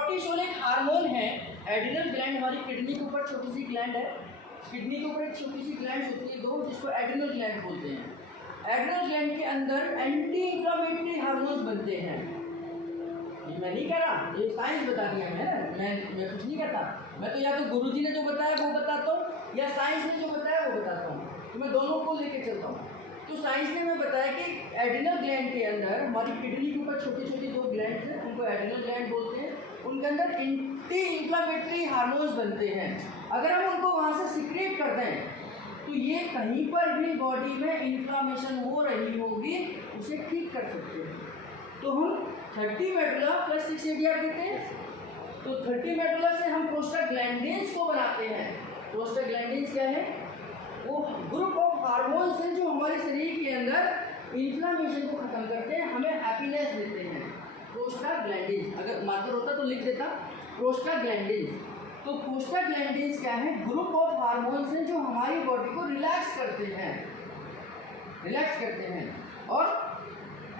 Cortisol एक hormone है, adrenal gland हमारी किडनी के ऊपर छोटी सी ग्लैंड है, किडनी के ऊपर एक छोटी सी ग्लैंड होती है दो, जिसको एड्रिनल ग्लैंड बोलते हैं। एड्रिनल ग्लैंड के अंदर एंटी इंफ्लेमेटरी हार्मोन्स बनते हैं। ये मैं नहीं कह रहा, ये साइंस बता दिया मैं कुछ नहीं कहता। मैं तो या तो गुरुजी ने जो बताया वो बताता हूँ या साइंस ने जो बताया वो बताता हूँ, तो मैं दोनों को लेके चलता हूँ। तो साइंस ने मैं बताया कि एड्रिनल ग्लैंड के अंदर हमारी किडनी के ऊपर छोटी छोटी दो ग्लैंड्स हैं, उनको एड्रिनल ग्लैंड बोलते हैं। उनके अंदर एंटी इंफ्लेमेटरी हार्मोन्स बनते हैं। अगर हम उनको वहाँ से सिक्रेट कर दें तो ये कहीं पर भी बॉडी में इन्फ्लामेशन हो रही होगी उसे ठीक कर सकते हैं। तो हम 30 मेडुला प्लस 6 ADR देते हैं। तो 30 मेडुला से हम प्रोस्टाग्लैंडिन्स को बनाते हैं। प्रोस्टाग्लैंडिन्स क्या है? वो ग्रुप ऑफ हार्मोन्स हैं जो हमारे शरीर के अंदर इन्फ्लामेशन को खत्म करते हैं, हमें हैप्पीनेस देते हैं। प्रोस्टाग्लैंडिन्स, अगर मार्कर होता तो लिख देता प्रोस्टाग्लैंडिन्स। तो प्रोस्टाग्लैंडिन्स क्या है? ग्रुप ऑफ हार्मोन्स हैं जो हमारी बॉडी को रिलैक्स करते हैं। और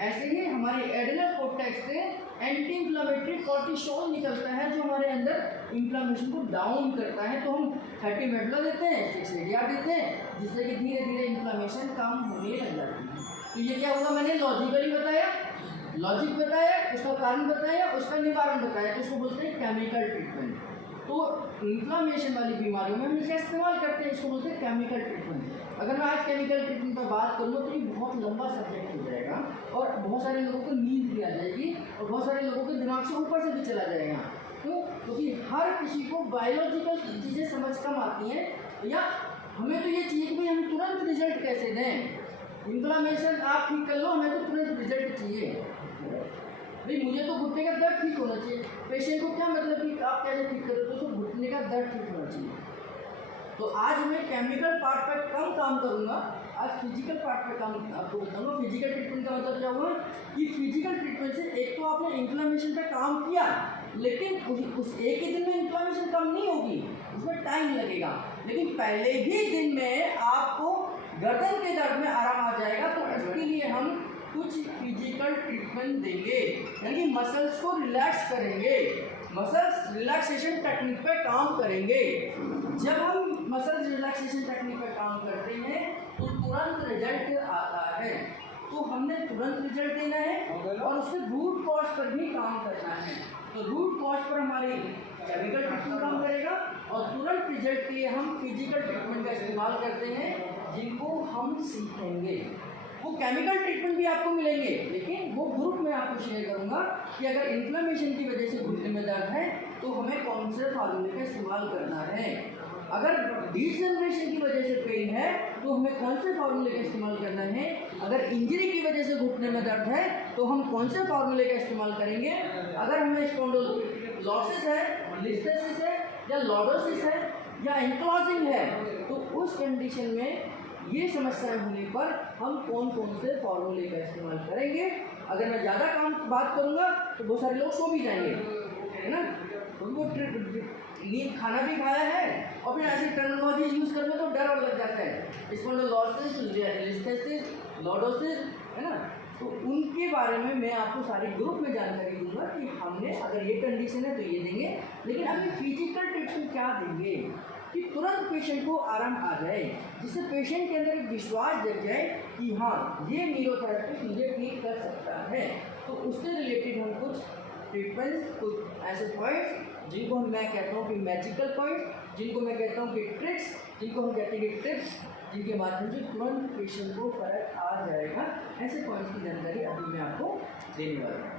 ऐसे ही हमारी एड्रिनल कॉर्टेक्स से एंटी इंफ्लेमेटरी कॉर्टिसोल निकलता है जो हमारे अंदर इंफ्लेमेशन को डाउन करता है। तो हम 30 मेडुला देते हैं, 6 ADR देते हैं, जिससे कि धीरे धीरे इंफ्लेमेशन कम होने लग जाती है। तो ये क्या होगा? मैंने लॉजिक बताया, उसका कारण बताया, उसका निवारण बताया, तो उसको बोलते हैं केमिकल ट्रीटमेंट। तो इन्फ्लेमेशन वाली बीमारियों में हम इसका इस्तेमाल करते हैं, इसको बोलते हैं केमिकल ट्रीटमेंट। अगर मैं आज केमिकल ट्रीटमेंट पर बात करूँ तो ये बहुत लंबा सब्जेक्ट हो जाएगा और बहुत सारे लोगों को नींद भी आ जाएगी और बहुत सारे लोगों के दिमाग से ऊपर से भी चला जाएगा। क्योंकि हर किसी को बायोलॉजिकल चीज़ें समझ कम आती हैं, या हमें तो ये चाहिए कि भाई हम तुरंत रिजल्ट कैसे दें। इन्फ्लेमेशन आप ठीक कर लो, हमें तो तुरंत रिजल्ट चाहिए। भाई मुझे तो घुटने का दर्द ठीक होना चाहिए। पेशेंट को क्या मतलब कि आप कैसे ठीक करो, तो घुटने का दर्द ठीक होना चाहिए। तो आज मैं केमिकल पार्ट पर कम काम करूँगा, आज फिजिकल पार्ट पर काम आपको बताऊँगा। फिजिकल ट्रीटमेंट का मतलब क्या हुआ कि फिजिकल ट्रीटमेंट से एक तो आपने इन्फ्लेमेशन पर काम किया, लेकिन उस एक ही दिन में इन्फ्लेमेशन कम नहीं होगी, उसमें टाइम लगेगा। लेकिन पहले ही दिन में आपको गर्दन के दर्द में आराम आ जाएगा। तो उसके लिए हम कुछ फिजिकल ट्रीटमेंट देंगे, यानी मसल्स को रिलैक्स करेंगे, मसल्स रिलैक्सेशन टेक्निक पर काम करेंगे। जब हम मसल्स रिलैक्सेशन टेक्निक पर काम करते हैं तो तुरंत रिजल्ट आता है। तो हमने तुरंत रिजल्ट देना है और उसके रूट कॉज पर भी काम करना है। तो रूट कॉज पर हमारी केमिकल ट्रीटमेंट काम करेगा और तुरंत रिजल्ट के लिए हम फिजिकल ट्रीटमेंट का इस्तेमाल करते हैं, जिनको हम सीखेंगे। वो केमिकल ट्रीटमेंट भी आपको मिलेंगे, लेकिन वो ग्रुप में आपको शेयर करूंगा कि अगर इन्फ्लेमेशन की वजह से घुटने में दर्द है तो हमें कौन से फार्मूले का इस्तेमाल करना है। अगर डिजनरेशन की वजह से पेन है तो हमें कौन से फार्मूले का इस्तेमाल करना है। अगर इंजरी की वजह से घुटने में दर्द है तो हम कौन से फार्मूले का इस्तेमाल करेंगे। अगर हमें स्पॉन्डिलोलिसिस है, लिस्थेसिस है या लॉर्डोसिस है या एंक्लोजिंग है, तो उस कंडीशन में ये समस्याएं होने पर हम कौन कौन से फार्मूले का इस्तेमाल करेंगे। अगर मैं ज़्यादा बात करूँगा तो बहुत सारे लोग सो भी जाएंगे, है ना। उनको नींद खाना भी खाया है और फिर ऐसी टर्मिनोलॉजी यूज़ करने तो डर और लग जाता है। स्पॉन्डिलोलिसिस, लिस्थेसिस, लॉर्डोसिस, है ना। तो उनके बारे में मैं आपको सारी ग्रुप में जानकारी दूंगा कि हमने अगर ये कंडीशन है तो ये देंगे। लेकिन अभी फिजिकल ट्रीटमेंट क्या देंगे कि तुरंत पेशेंट को आराम आ जाए, जिससे पेशेंट के अंदर एक विश्वास जग जाए कि हाँ ये न्यूरोथेरेपिस्ट मुझे ठीक कर सकता है। तो उससे रिलेटेड हम कुछ ट्रीटमेंट्स, कुछ ऐसे पॉइंट्स जिनको मैं कहता हूँ कि मैजिकल पॉइंट्स, जिनको मैं कहता हूँ कि ट्रिक्स, जिनको हम कहते हैं कि टिप्स, जिनके माध्यम से तुरंत पेशेंट को फर्क आ जाएगा, ऐसे पॉइंट्स की जानकारी अभी मैं आपको देने वाला हूँ।